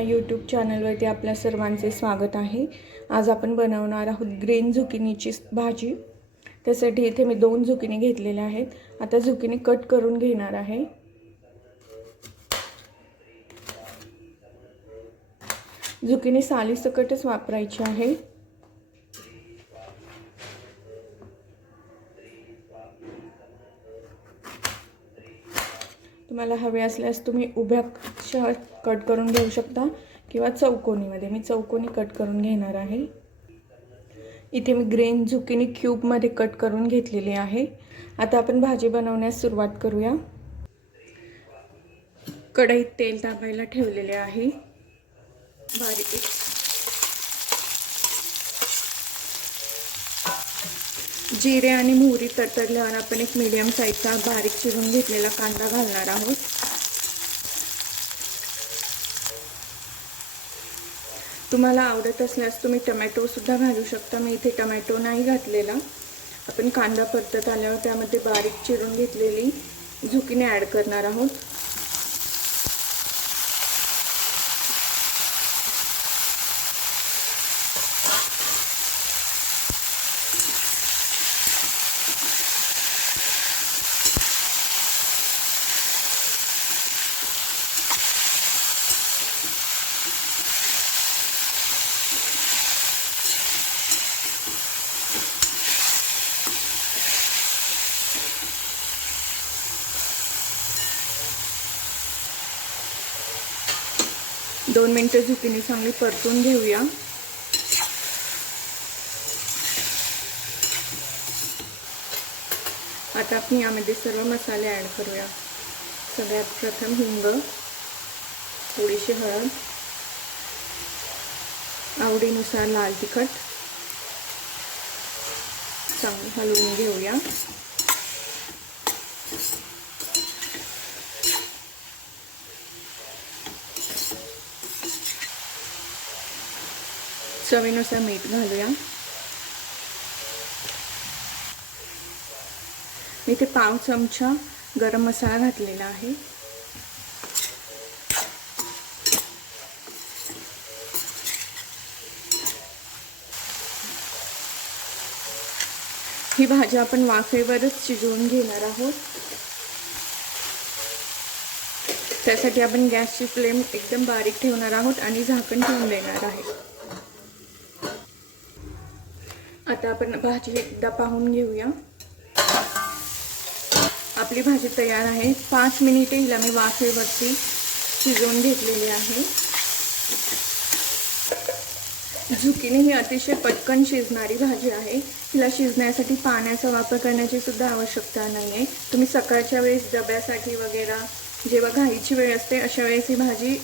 माझ्या यूट्यूब चॅनलवरती आपल्या सर्वांचे स्वागत आहे। आज आपण बनवणार आहोत ग्रीन झुकिनीची भाजी। त्यासाठी इथे मी 2 झुकिनी घेतलेल्या आहेत। आता झुकिनी कट करून घेणार आहे। झुकिनी सालीसकटच वापरायची आहे। तुम्हाला हवे असल्यास तुम्ही उभ्या कट करून घेऊ शकता किंवा चौकोनीमध्ये। मी चौकोनी कट करून घेणार आहे। इथे मी ग्रीन झुकिनी क्यूब मध्ये कट करून घेतलेली आहे। आता आपण भाजी बनवण्यास सुरुवात करूया। कढईत तेल तापायला ठेवलेले आहे। जिरे आणि मोहरी तडतडल्यावर आपण एक मीडियम साईजचा बारीक चिरून घेतलेला कांदा घालणार आहोत। तुम्हाला आवडत असल्यास तुम्ही टोमॅटो सुद्धा घालू शकता। मी इथे टोमॅटो नाही घातलेला। आपण कांदा परतत आल्यावर त्यामध्ये बारीक चिरून घेतलेली झुकिनी ॲड करणार आहोत। दोन मिनिटं झुकिनी चांगली परतून घेऊया। आता आपण यामध्ये सर्व मसाले ॲड करूया। सगळ्यात प्रथम हिंग, थोडीशी हळद, आवडीनुसार लाल तिखट चांगलं हलवून घेऊया। चवीनुसार मीठ घालूया। इथे 1/2 चमचा गरम मसाला घातलेला आहे। ही भाजी आपण वाफेवरच शिजवून घेणार आहोत। त्यासाठी आपण गॅसची फ्लेम एकदम बारीक ठेवणार आहोत आणि झाकण ठेवून देणार आहे। आता आपण भाजी एकदा पाहून घेऊया। आपली भाजी तयार आहे। 5 मिनिटे हिला मी वाफेवरती शिजवून घेतलेली आहे। झुकिनी ही अतिशय पटकन शिजणारी भाजी आहे। हिला शिजण्यासाठी पाण्याचा वापर करण्याची सुद्धा आवश्यकता नाही आहे। तुम्ही सकाळच्या वेळेस डब्यासाठी वगैरे जेव्हा घाईची वेळ असते अशा वेळेस ही भाजी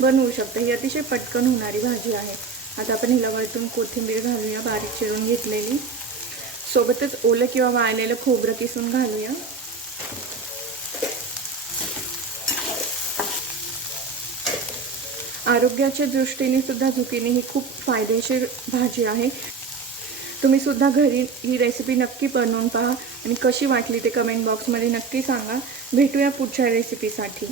बनवू शकता। ही अतिशय पटकन होणारी भाजी आहे। आता आपण हिला वरतून कोथिंबीर घालूया बारीक चिरून घेतलेली। सोबतच ओलं किंवा वाळलेलं खोबरं किसून घालूया। आरोग्याच्या दृष्टीने सुद्धा झुकिनी ही खूप फायदेशीर भाजी आहे। तुम्ही सुद्धा घरी ही रेसिपी नक्की बनवून पहा आणि कशी वाटली ते कमेंट बॉक्समध्ये नक्की सांगा। भेटूया पुढच्या रेसिपीसाठी।